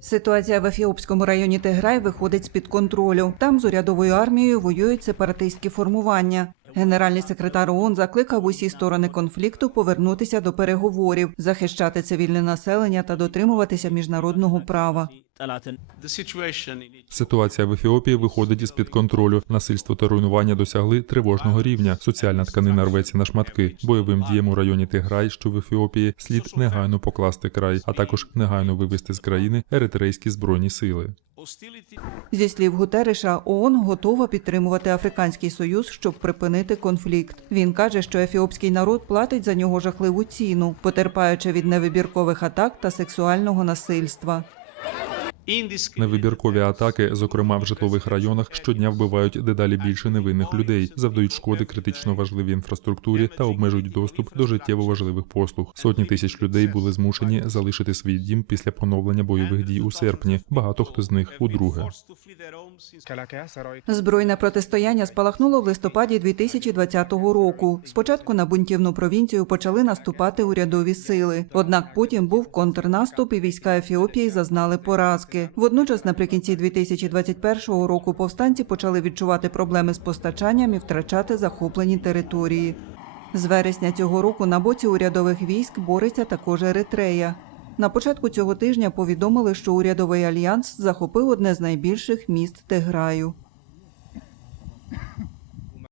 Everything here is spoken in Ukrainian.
Ситуація в Ефіопському районі Теграй виходить з під контролю. Там з урядовою армією воюють сепаратистські формування. Генеральний секретар ООН закликав усі сторони конфлікту повернутися до переговорів, захищати цивільне населення та дотримуватися міжнародного права. Ситуація в Ефіопії виходить із під контролю. Насильство та руйнування досягли тривожного рівня. Соціальна тканина рветься на шматки. Бойовим діям у районі Тиграй, що в Ефіопії, слід негайно покласти край, а також негайно вивести з країни еритрейські збройні сили. Зі слів Гутереша, ООН готова підтримувати Африканський Союз, щоб припинити конфлікт. Він каже, що ефіопський народ платить за нього жахливу ціну, потерпаючи від невибіркових атак та сексуального насильства. Невибіркові атаки, зокрема в житлових районах, щодня вбивають дедалі більше невинних людей, завдають шкоди критично важливій інфраструктурі та обмежують доступ до життєво важливих послуг. Сотні тисяч людей були змушені залишити свій дім після поновлення бойових дій у серпні. Багато хто з них удруге. Збройне протистояння спалахнуло в листопаді 2020 року. Спочатку на бунтівну провінцію почали наступати урядові сили. Однак потім був контрнаступ, і війська Ефіопії зазнали поразки. Водночас, наприкінці 2021 року, повстанці почали відчувати проблеми з постачанням і втрачати захоплені території. З вересня цього року на боці урядових військ бореться також Еритрея. На початку цього тижня повідомили, що урядовий альянс захопив одне з найбільших міст Теграю.